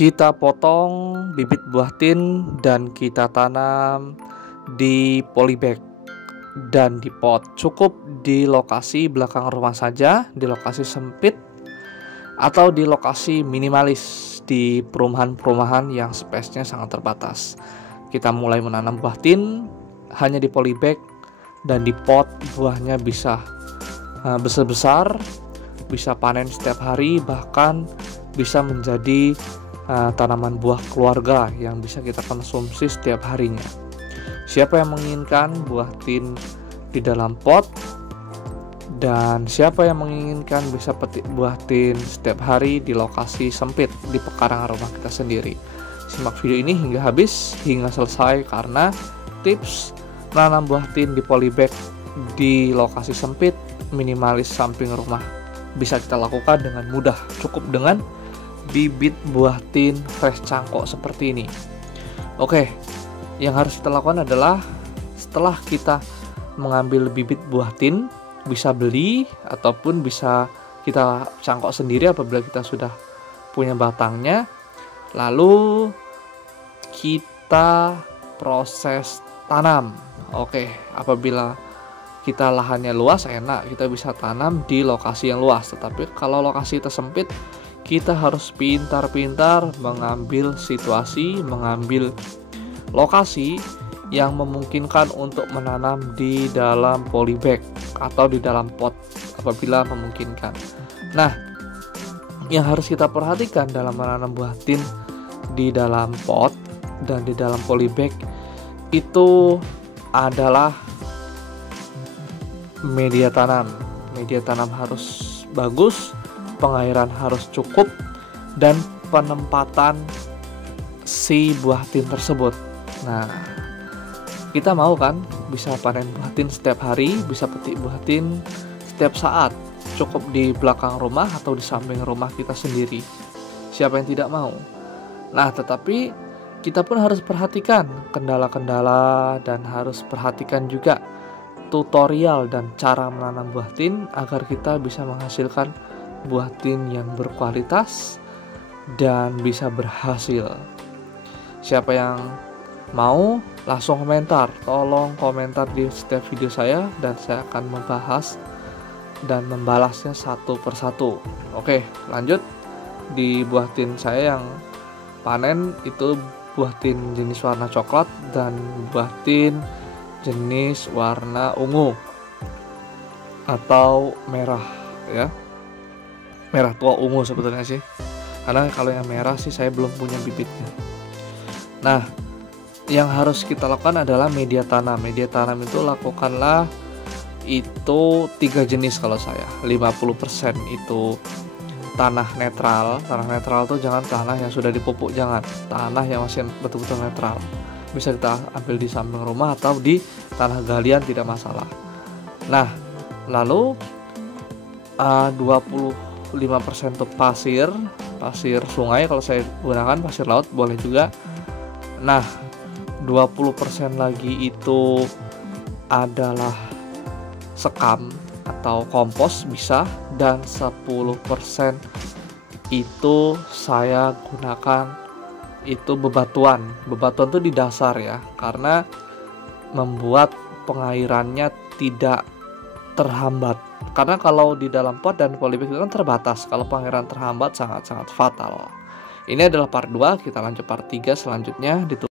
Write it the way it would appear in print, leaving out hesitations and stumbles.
Kita potong bibit buah tin dan kita tanam di polybag dan di pot. Cukup di lokasi belakang rumah saja, di lokasi sempit atau di lokasi minimalis di perumahan-perumahan yang space-nya sangat terbatas. Kita mulai menanam buah tin hanya di polybag dan di pot. Buahnya bisa besar-besar, bisa panen setiap hari, bahkan bisa menjadi tanaman buah keluarga yang bisa kita konsumsi setiap harinya. Siapa yang menginginkan buah tin di dalam pot, dan siapa yang menginginkan bisa petik buah tin setiap hari di lokasi sempit di pekarangan rumah kita sendiri. Simak video ini hingga habis, hingga selesai, karena tips menanam buah tin di polybag di lokasi sempit minimalis samping rumah bisa kita lakukan dengan mudah, cukup dengan bibit buah tin fresh cangkok seperti ini. Oke, yang harus kita lakukan adalah setelah kita mengambil bibit buah tin, bisa beli ataupun bisa kita cangkok sendiri apabila kita sudah punya batangnya. Lalu kita proses tanam. Oke, apabila kita lahannya luas, enak, kita bisa tanam di lokasi yang luas. Tetapi kalau lokasi kita sempit, kita harus pintar-pintar mengambil situasi, mengambil lokasi yang memungkinkan untuk menanam di dalam polybag atau di dalam pot apabila memungkinkan. Nah, yang harus kita perhatikan dalam menanam buah tin di dalam pot dan di dalam polybag itu adalah media tanam. Media tanam harus bagus, pengairan harus cukup, dan penempatan si buah tin tersebut. Nah, kita mau kan bisa panen buah tin setiap hari, bisa petik buah tin setiap saat, cukup di belakang rumah atau di samping rumah kita sendiri. Siapa yang tidak mau? Nah, tetapi kita pun harus perhatikan kendala-kendala dan harus perhatikan juga tutorial dan cara menanam buah tin agar kita bisa menghasilkan buah tin yang berkualitas dan bisa berhasil. Siapa yang mau langsung komentar, tolong komentar di setiap video saya dan saya akan membahas dan membalasnya satu persatu. Oke, lanjut. Di buah tin saya yang panen itu buah tin jenis warna coklat dan buah tin jenis warna ungu atau merah ya. Merah tua ungu sebetulnya sih, karena kalau yang merah sih saya belum punya bibitnya. Nah, yang harus kita lakukan adalah media tanam. Media tanam itu lakukanlah itu 3 jenis kalau saya. 50% itu tanah netral. Tanah netral itu jangan tanah yang sudah dipupuk, jangan. Tanah yang masih betul-betul netral. Bisa kita ambil di samping rumah atau di tanah galian, tidak masalah. Nah, lalu 25% untuk pasir sungai, kalau saya gunakan pasir laut boleh juga. Nah, 20% lagi itu adalah sekam atau kompos bisa, dan 10% itu saya gunakan itu bebatuan. Bebatuan itu di dasar ya, karena membuat pengairannya tidak terhambat. Karena kalau di dalam pot dan polybag itu kan terbatas. Kalau pengairan terhambat sangat-sangat fatal. Ini adalah part 2, kita lanjut part 3 selanjutnya.